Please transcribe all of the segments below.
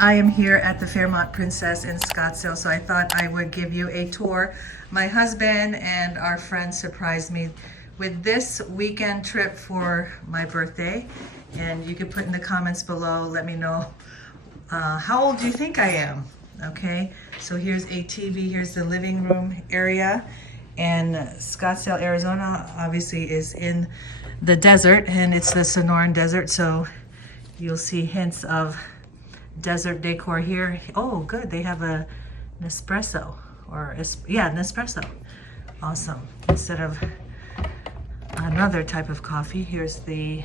I am here at the Fairmont Princess in Scottsdale, so I thought I would give you a tour. My husband and our friends surprised me with this weekend trip for my birthday, and you can put in the comments below, let me know how old do you think I am. Okay, so here's a TV, here's the living room area, and Scottsdale, Arizona obviously is in the desert, and it's the Sonoran Desert, so you'll see hints of desert decor here. Oh, good, they have an espresso, or an espresso. Awesome. Instead of another type of coffee, here's the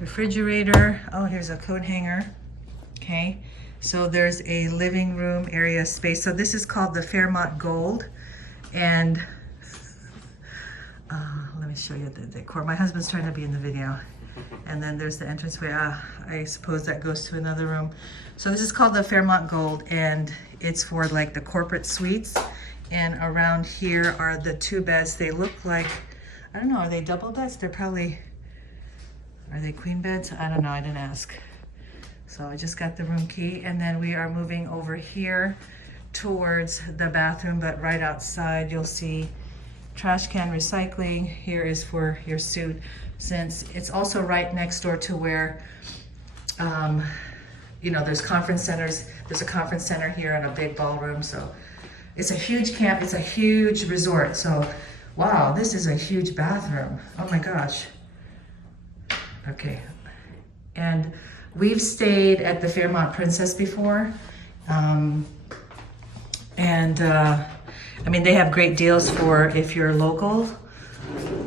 refrigerator. Oh, here's a coat hanger. Okay, so there's a living room area space. So this is called the Fairmont Gold, and let me show you the decor. My husband's trying to be in the video. And then there's the entranceway. I suppose that goes to another room. So this is called the Fairmont Gold, and it's for like the corporate suites. And around here are the two beds. They look like, I don't know, are they double beds? They're probably, are they queen beds? I don't know, I didn't ask. So I just got the room key, and then we are moving over here towards the bathroom, but right outside you'll see trash can recycling. Here is for your suit, since it's also right next door to where, you know, there's conference centers. There's a conference center here and a big ballroom. So it's a huge camp, it's a huge resort. So, wow, this is a huge bathroom. Oh my gosh. Okay, and we've stayed at the Fairmont Princess before. I mean, they have great deals for if you're local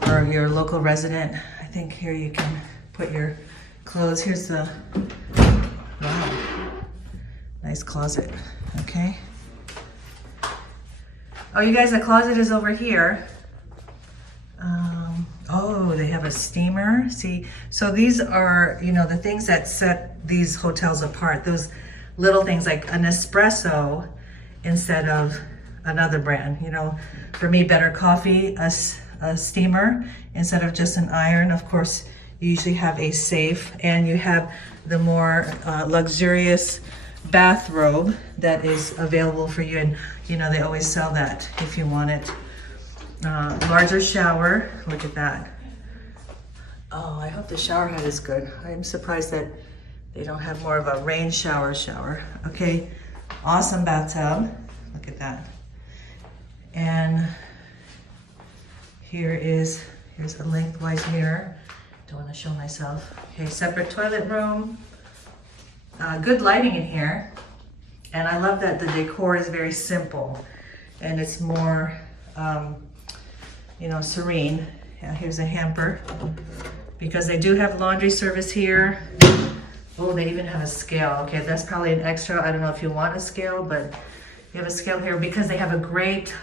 or you're a local resident. I think here you can put your clothes. Here's the, wow, nice closet, okay. Oh, you guys, the closet is over here. Oh, they have a steamer. See, so these are, you know, the things that set these hotels apart. Those little things like an espresso instead of another brand. You know, for me, better coffee, a steamer instead of just an iron. Of course, you usually have a safe, and you have the more luxurious bathrobe that is available for you. And you know, they always sell that if you want it. Larger shower, look at that. Oh, I hope the shower head is good. I'm surprised that they don't have more of a rain shower. Okay, awesome bathtub, look at that. And here's a lengthwise mirror. Don't want to show myself. Okay, separate toilet room. Good lighting in here. And I love that the decor is very simple and it's more, you know, serene. Yeah, here's a hamper because they do have laundry service here. Oh, they even have a scale. Okay, that's probably an extra. I don't know if you want a scale, but you have a scale here because they have a great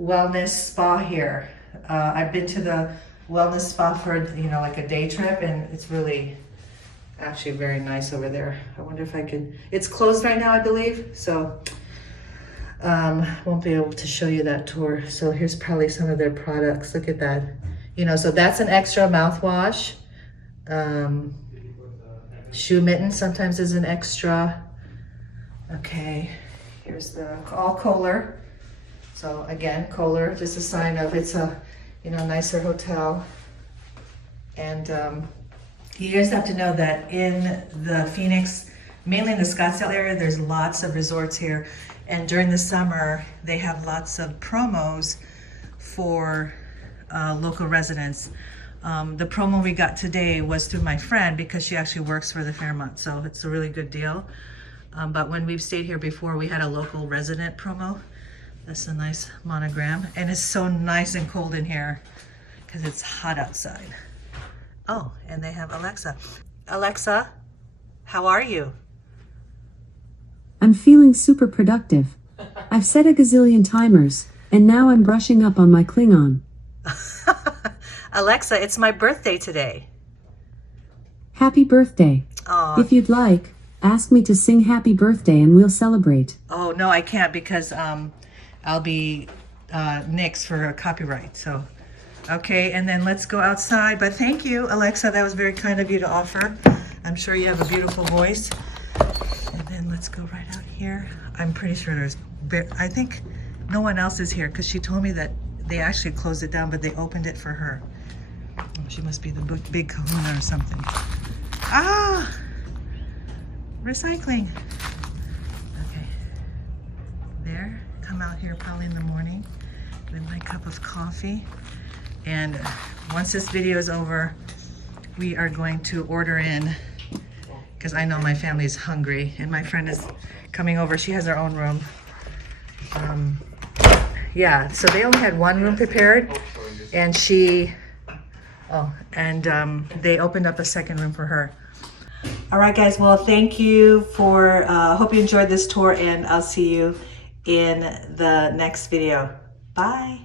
wellness spa here. I've been to the wellness spa for, you know, like a day trip, and it's really actually very nice over there. I wonder if I could, it's closed right now, I believe, so won't be able to show you that tour. So here's probably some of their products. Look at that. You know, so that's an extra mouthwash. Shoe mittens sometimes is an extra. Okay, here's the all Kohler. So again, Kohler, just a sign of it's a, you know, nicer hotel. And you guys have to know that in the Phoenix, mainly in the Scottsdale area, there's lots of resorts here. And during the summer, they have lots of promos for local residents. The promo we got today was through my friend because she actually works for the Fairmont, so it's a really good deal. But when we've stayed here before, we had a local resident promo. That's a nice monogram, and it's so nice and cold in here because it's hot outside. Oh, and they have Alexa. Alexa, how are you? I'm feeling super productive. I've set a gazillion timers, and now I'm brushing up on my Klingon. Alexa, it's my birthday today. Happy birthday. Aw. If you'd like, ask me to sing happy birthday and we'll celebrate. Oh, no, I can't because I'll be nixed for copyright, so. Okay, and then let's go outside, but thank you, Alexa, that was very kind of you to offer. I'm sure you have a beautiful voice. And then And let's go right out here. I'm pretty sure I think no one else is here because she told me that they actually closed it down, but they opened it for her. Oh, she must be the big kahuna or something. Ah! Recycling. Okay. There. Come out here probably in the morning with my cup of coffee. And once this video is over, we are going to order in because I know my family is hungry and my friend is coming over. She has her own room. Yeah, so they only had one room prepared and they opened up a second room for her. All right, guys, well, thank you for, hope you enjoyed this tour and I'll see you in the next video. Bye.